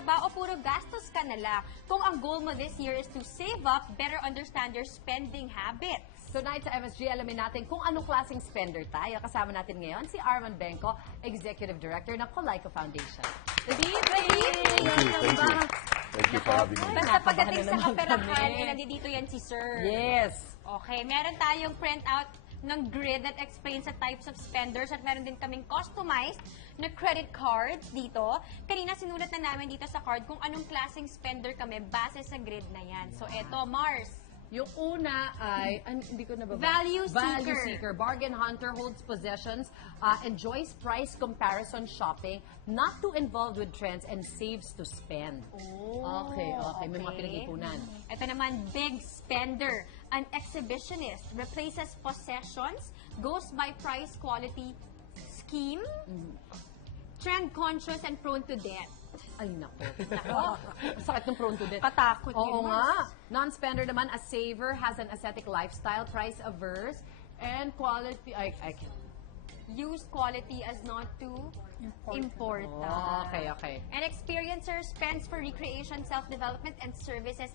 ka ba o puro gastos ka na lang? Kung ang goal mo this year is to save up, better understand your spending habits. Tonight sa MSG, alamin natin kung anong klaseng spender tayo. Kasama natin ngayon si Arman Benco, Executive Director ng Colaiko Foundation. Good evening! Thank you for having me. Basta pagdating sa kaperahan, nandito yan si Sir. Yes! Okay, meron tayong printout ng grid that explains the types of spenders at meron din kaming customized na credit cards dito. Kanina sinulat na namin dito sa card kung anong klaseng spender kami base sa grid na yan. So eto, Mars. Yung una ay, hindi ko nababa. Value Value seeker. seeker. Bargain hunter, holds possessions, enjoys price comparison shopping, not too involved with trends, and saves to spend. Oh, Okay. May mga pinag-ipunan. Ito naman, big spender. An exhibitionist. Replaces possessions. Goes by price quality scheme. Trend conscious and prone to debt. Ay, nako. Sakit ng prone to death. Katakot Oo yun, nga. Non-spender naman, a saver, has an ascetic lifestyle, price averse, and quality, I can't. Use quality as not too important. Oh, okay. An experiencer spends for recreation, self-development, and services.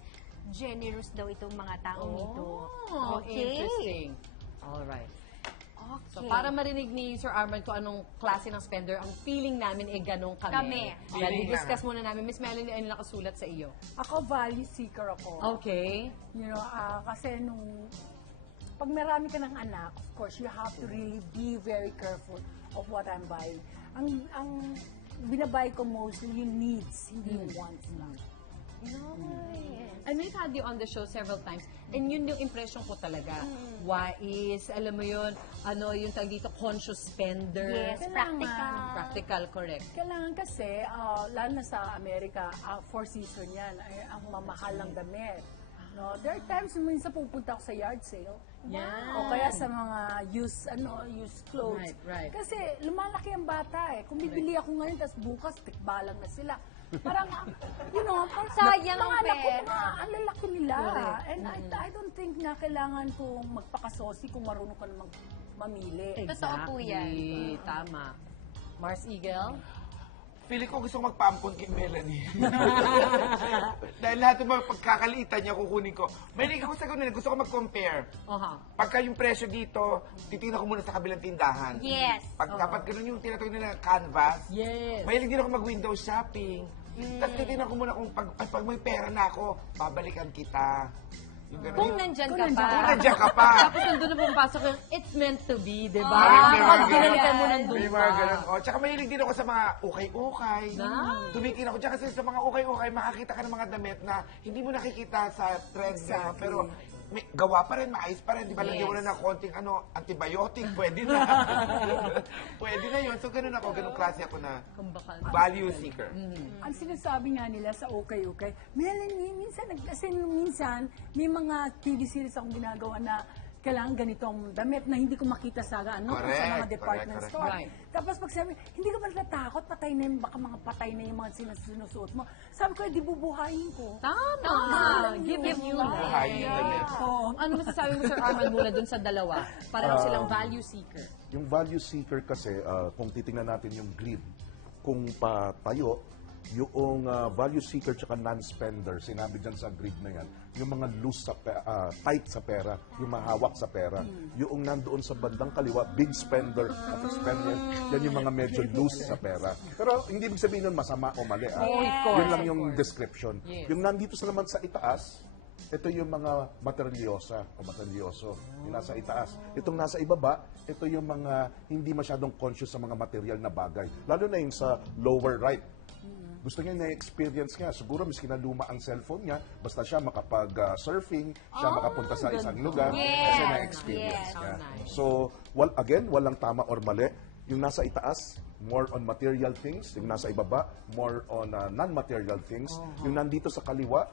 Generous daw itong mga taong ito. Oh, Okay. interesting. Alright. Okay. So, para marinig ni Sir Arman kung anong klase ng spender, ang feeling namin ay ganun kami. Kami. Dahil discuss muna namin. Miss Melanie, ano nakasulat sa iyo? Ako, value seeker ako. Okay. You know, kasi pag marami ka ng anak, of course, you have to really be very careful of what I'm buying. Ang binabuy ko mostly yung needs, hindi yung wants lang. And we've had you on the show several times. And yun yung impression ko talaga. Wise, alam mo yun, yung tag dito, conscious spender. Yes, Kailangan. Practical, correct. Kailangan kasi, lalo na sa Amerika, four season yan, ay ang mamahal ng damit. No, there are times minsan pupunta ako sa yard sale. Yan. O kaya sa mga used clothes. Right. Kasi lumalaki ang bata eh. Kung bibili ako ngayon, tapos bukas, tikbalang na sila. Parang, parang Sayang ang mga anak ko, pera. ang lalaki nila. Correct. And I don't think na kailangan kong magpakasosi kung marunong ka namang mamili. Totoo po yan. Exactly. Tama. Mars Eagle? Feeling ko gusto magpampon kay Melanie. Dahil lahat ng mga pagkakalitan niya kukunin ko. May ako sa ganun, gusto ko mag-compare. Pagka yung presyo dito, titingnan ko muna sa kabilang tindahan. Yes. Dapat ganun yung tinatawag nila canvas. Yes. Mahilig din ako mag-window shopping. Tapos titingnan ko muna kung pag may pera na ako, babalikan kita. Yung ganun. Kung nandyan ka pa. Kung nandiyan ka pa. Tapos nandun na pumapasok yung it's meant to be, di ba? May mga Pag ganun. pinalitan mo nandun May mga ganun. O, tsaka mahilig din ako sa mga ukay-ukay. Tumikin ako dyan kasi sa mga ukay-ukay, makakita ka ng mga damit na hindi mo nakikita sa trend ngayon. Pero may, gawa pa rin, maayos pa rin. Di ba, lagyan mo na ng konting antibiotic, pwede na. Pwede na yun. So, ganun ako, ganun klase ako na value seeker. Ang sinasabi nga nila sa okay-okay, Melanie, minsan may mga TV series akong ginagawa na kailangan ganitong damit na hindi ko makita sa sa mga department correct. store. Right. Tapos pag sabi, hindi ka ba natatakot, patay na yung, baka mga patay na yung mga sinusuot mo. Sabi ko, di bubuhayin ko. Tama. Give you Buhayin yung damit. Ano masasabi mo, Sir Arman, mula dun sa dalawa? Para silang value seeker. Yung value seeker kasi, kung titingnan natin yung grid, kung patayo, yung value seeker tsaka non-spender, sinabi dyan sa grid na yan, yung mga loose tight sa pera, yung mahawak sa pera. Yung nandoon sa bandang kaliwa, big spender at spender, yan yung mga medyo loose sa pera. Pero hindi ibig sabihin nun masama o mali. Yun lang yung description. Yes. Yung nandito sa naman sa itaas, ito yung mga materyosa o materyoso, yung nasa itaas. Itong nasa ibaba, ito yung mga hindi masyadong conscious sa mga material na bagay. Lalo na yung sa lower right. Gusto niya na-experience niya. Siguro, miski na luma ang cellphone niya, basta siya makapag-surfing, siya makapunta sa isang lugar, kasi na-experience niya. Nice. So, again, walang tama or mali. Yung nasa itaas, more on material things. Yung nasa ibaba, more on non-material things. Yung nandito sa kaliwa,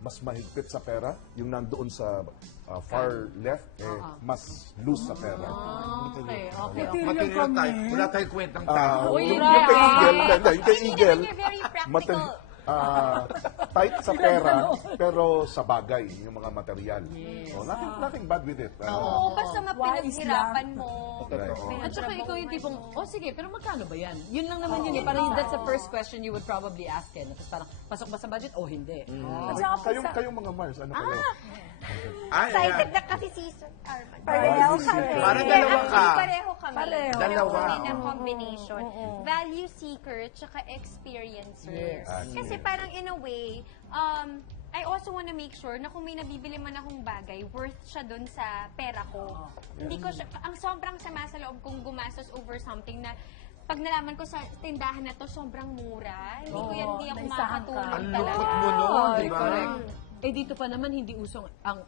mas mahigpit sa pera. Yung nandoon sa far left, mas loose sa pera. Okay. Material tayo. Wala tayong kwentang tao. Yung kay Eagle, You're very practical. tight sa pera, pero sa bagay, yung mga material. So, nothing bad with it. Oo, basta Wise mapinaghirapan lang. mo. Totoo. At saka ikaw yung tipong, oh sige, pero magkano ba yan? Yun lang naman yun eh. Parang that's the first question you would probably ask eh. Tapos parang, pasok ba sa budget? Oh, hindi. At saka Kayong mga Mars, ano kayo? Excited na kasi si Sir Arman. Pareho kami. Parang dalawa ka. Actually, pareho kami. Pareho. Dalawa. Kami ng combination. Value seeker tsaka experiencer. Yes. Kasi parang in a way, I also want to make sure na kung may nabibili man akong bagay, worth siya dun sa pera ko. Hindi ko siya, ang sobrang sama sa loob kong gumastos over something na pag nalaman ko sa tindahan na to, sobrang mura. Hindi ako naisahan ka. makakatulog Ang talaga. lukot mo nun, di ba? Correct. Eh dito pa naman hindi usong ang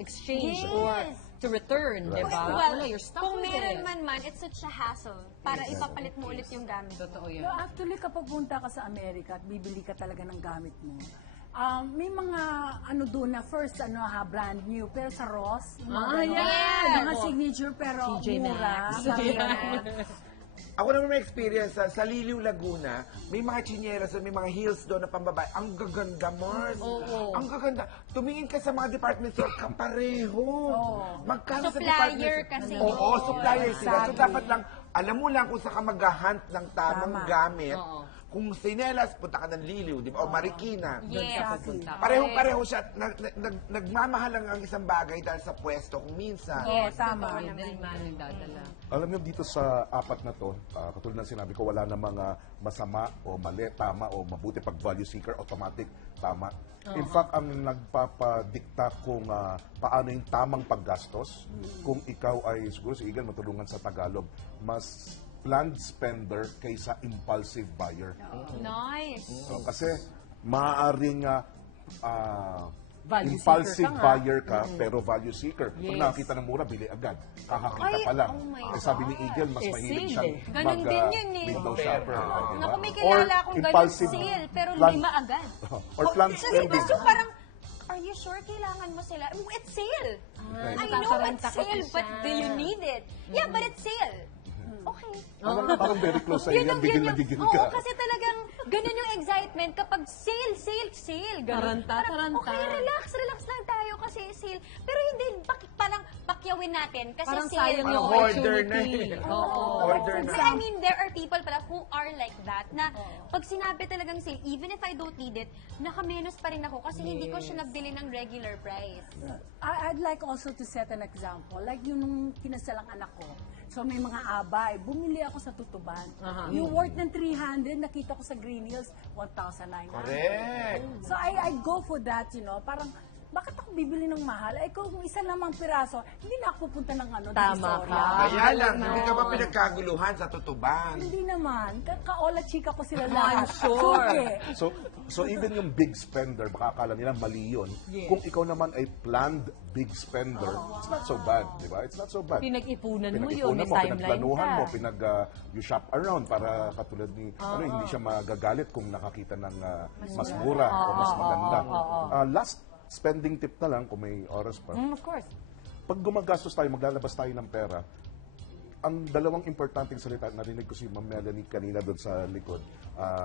exchange Yes. or to return, di ba? Well, Wala, you're stuck kung with meron it. man, it's such a hassle para ipapalit mo ulit yung gamit. Totoo yan. No, actually, kapag punta ka sa Amerika at bibili ka talaga ng gamit mo, may mga doon na first brand new, pero sa Ross, yung mga ganon. yan! Mga signature pero TJ mura. Maxx. Parang ganon. Ako naman may experience sa Liliw, Laguna, may mga chineras, may mga heels doon na pambabae. Ang gaganda, Mars. Oo. Ang gaganda. Tumingin ka sa mga department store, kapareho. Magkano sa Supplier department kasi Oo, yun. supplier sila. So Exactly. dapat lang, alam mo lang kung saan ka mag-hunt ng tamang Tama. gamit. Oo. Kung sinelas, punta ka ng Liliw, di ba? O Marikina. Yes. Exactly. Pareho-pareho siya. Nagmamahal lang ang isang bagay dahil sa pwesto kung minsan. Yes, tama. totoo Hindi naman. man yung dadala. Alam niyo, dito sa apat na to, katulad ng sinabi ko, wala na mga masama o mali, tama o mabuti. Pag value seeker, automatic, tama. In fact, ang nagpapadikta kung paano yung tamang paggastos, kung ikaw ay, siguro si Igan matulungan sa Tagalog, mas planned spender kaysa impulsive buyer. Nice. So, kasi maaaring Value impulsive seeker ka nga. buyer ka, pero value seeker. Pag Yes. nakakita ng mura, bili agad. Kakakita Ay, pa lang. oh my Eh, sabi ni God. Eagle, mas Eh, mahilig sale siyang eh. Ganun din yun eh. window shopper. diba? Naku, may Or kilala akong ganun impulsive sale, pero plan- lima agad. Or planned Kasi spending. gusto parang, are you sure kailangan mo sila? It's sale. I know Nakakaranta it's kasi sale, but siya. do you need it? Yeah, but it's sale. Okay. Parang very close sa iyo yan, gigil na gigil ka. Oo, kasi talagang ganun yung excitement kapag sale, sale, sale. Ganun. Taranta, Parang, taranta. okay, relax lang tayo kasi sale. Pero hindi, parang pakyawin natin kasi Parang sale. sayang yung Parang hoarder opportunity. na eh. Oo. Order But na. I mean, there are people pala who are like that na pag sinabi talagang sale, even if I don't need it, nakamenos pa rin ako kasi hindi ko siya nabili ng regular price. I'd like also to set an example. Like yung nung kinasalang anak ko. So may mga abay. Bumili ako sa Tutuban. Yung worth ng 300, nakita ko sa Green Hills, 1,900. Correct. So I go for that, Parang, bakit ako bibili ng mahal? Eh kung isa namang piraso, hindi na ako pupunta ng Tama Divisoria. ka. Kaya lang, hindi ka ba pinagkaguluhan sa tutuban? Hindi naman. Kaola chika ko sila lahat. I'm sure. Suki. So even yung big spender, baka akala nila mali yun. Yes. Kung ikaw naman ay planned big spender, it's not so bad, di ba? It's not so bad. Pinag-ipunan mo yun, Pinag-ipunan may mo, timeline pinagplanuhan ka. mo, you shop around para katulad ni, hindi siya magagalit kung nakakita ng mas mura o mas maganda. Last spending tip na lang, kung may oras pa. Of course. Pag gumagastos tayo, maglalabas tayo ng pera, ang dalawang importanteng salita, narinig ko si Ma'am Melanie kanina doon sa likod,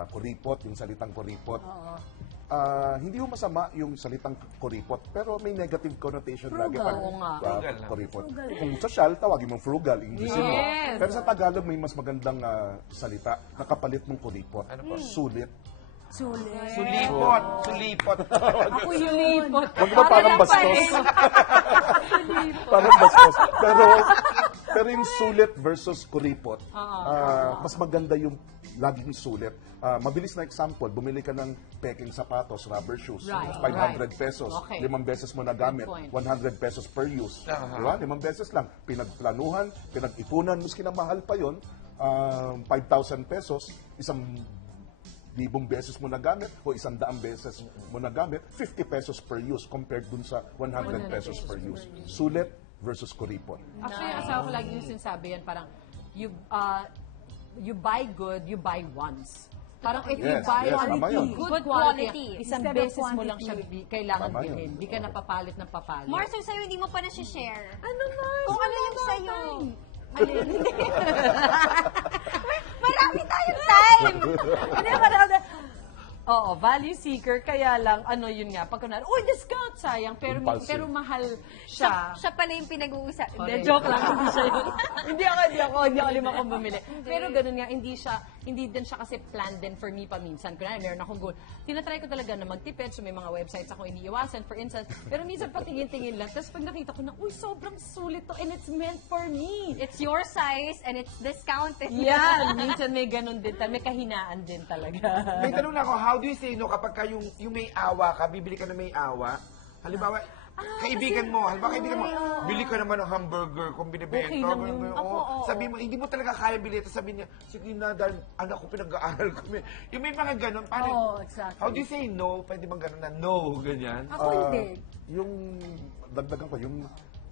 kuripot, yung salitang kuripot. Hindi mo masama yung salitang kuripot, pero may negative connotation lagi pag Oo nga. Frugal lang. kuripot. Kung social, tawagin mong frugal, Inglesin mo. Yes. Pero sa Tagalog, may mas magandang salita na kapalit mong kuripot. Sulit. Sulit. Sulipot. Ako yun. Huwag ba parang bastos? Parang bastos. Pero yung sulit versus kuripot, mas maganda yung laging sulit. Mabilis na example, bumili ka ng peking sapatos, rubber shoes, Right, 500 pesos, Okay. 5 beses mo nagamit, Good point. 100 pesos per use. Diba? 5 beses lang. Pinagplanuhan, pinag-ipunan, maski na mahal pa yun, 5,000 pesos, 1,000 beses mo nagamit o 100 beses mo nagamit, 50 pesos per use compared dun sa 100 pesos per use. Sulit versus kuripot. Actually, yung asawa ko lagi yung sinasabi yan, parang, you buy good, you buy once. Parang if you Yes, buy yes, tama yun. good Quality. quality, isang Instead of beses mo lang siya quantity. kailangan Tama yun. bilhin. Hindi ka napapalit ng papalit. Mars, yung sa'yo hindi mo pa na-share. Ano Mars? Kung ano yung Wala sa'yo. time. Marami tayong time! Hindi, marami. Oo, value seeker, kaya lang, yun nga, pag kunwari, uy, discount, sayang, pero Impulsive. mahal siya. Siya pala yung pinag-uusap. Hindi, Correct. joke lang. Hindi siya yun. hindi ako lima kong bumili. Pero ganun nga, hindi din siya kasi planned din for me paminsan. Kunwari, meron akong goal. Tinatry ko talaga na magtipid, so may mga websites ako iniiwasan, for instance. Pero minsan patingin-tingin lang, tapos pag nakita ko na, uy, sobrang sulit to, and it's meant for me. It's your size and it's discounted. Yan, minsan may ganun din, may kahinaan din talaga. May tanong na ako, how do you say no kapag ka yung may awa ka, bibili ka na may awa? Halimbawa, kaibigan mo, bili ka naman ng hamburger kung binibenta. Okay lang yun. Sabi mo, hindi mo talaga kaya bili ito. Sabi niya, sige na, dahil anak ko pinag-aaral kami. Yung may mga ganun, parang, Oo, exactly. how do you say no? Pwede bang ganun na no, ganyan? Ako hindi. Yung dagdagan ko, yung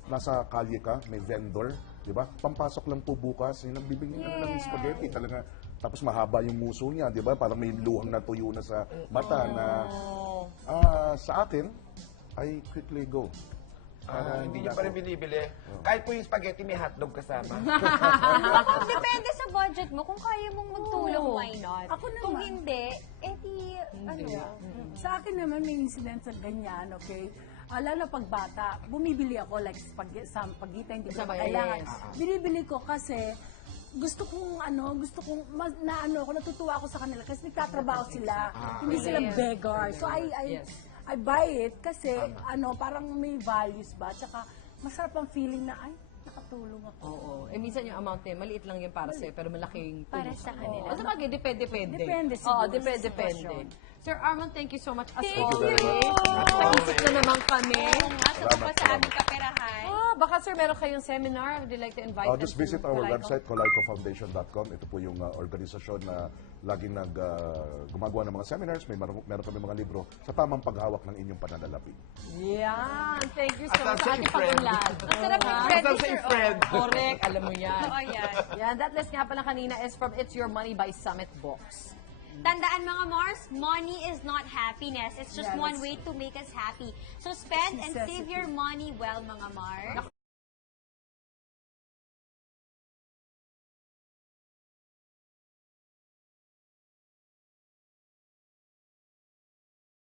nasa kalye ka, may vendor, di ba? Pampasok lang po bukas, yung nagbibigay ng spaghetti talaga. Tapos mahaba yung muso niya, di ba? Parang may luhang na tuyo na sa mata na sa akin, I quickly go. Hindi niyo pa rin binibili. Kahit po yung spaghetti, may hotdog kasama. Depende sa budget mo. Kung kaya mong magtulong, Oo. why not? Ako naman. Kung hindi, edi, Sa akin naman may incident sa ganyan, okay? Lalo pag bata, bumibili ako like sampagita, hindi ko Sabay, kailangan. yes. Binibili ko kasi gusto kong ako natutuwa ako sa kanila kasi nagtatrabaho sila. Hindi sila beggar. So I buy it kasi parang may values ba? Tsaka masarap ang feeling na nakatulong ako. Oo. Minsan yung amount niya, maliit lang yun para sa'yo, pero malaking Para tulong sa sa'yo. kanila. O sa bagay, depende. Depende Oo, siguro sa depende. sitwasyon. Sir Armand, thank you so much as Thank always. you. Paisip na naman kami. Oo nga, sa pa sa aming kaperahan. Baka sir, meron kayong seminar. Would you like to invite them Just visit to our Colayco? website, colaycofoundation.com. Ito po yung organisasyon na laging gumagawa ng mga seminars. Meron kami mga libro sa tamang paghawak ng inyong pananalapi. Yan. Thank you so At much sa sa ating friend. pag-unlad. Ang sarap ng Ha? friend Masarap ni sa Sir friend. Correct. Alam mo yan. Oo, yan. Yan. That list nga pala kanina is from It's Your Money by Summit Books. Tandaan mga Mars, money is not happiness. It's just one way to make us happy. So spend and save your money well, mga Mars.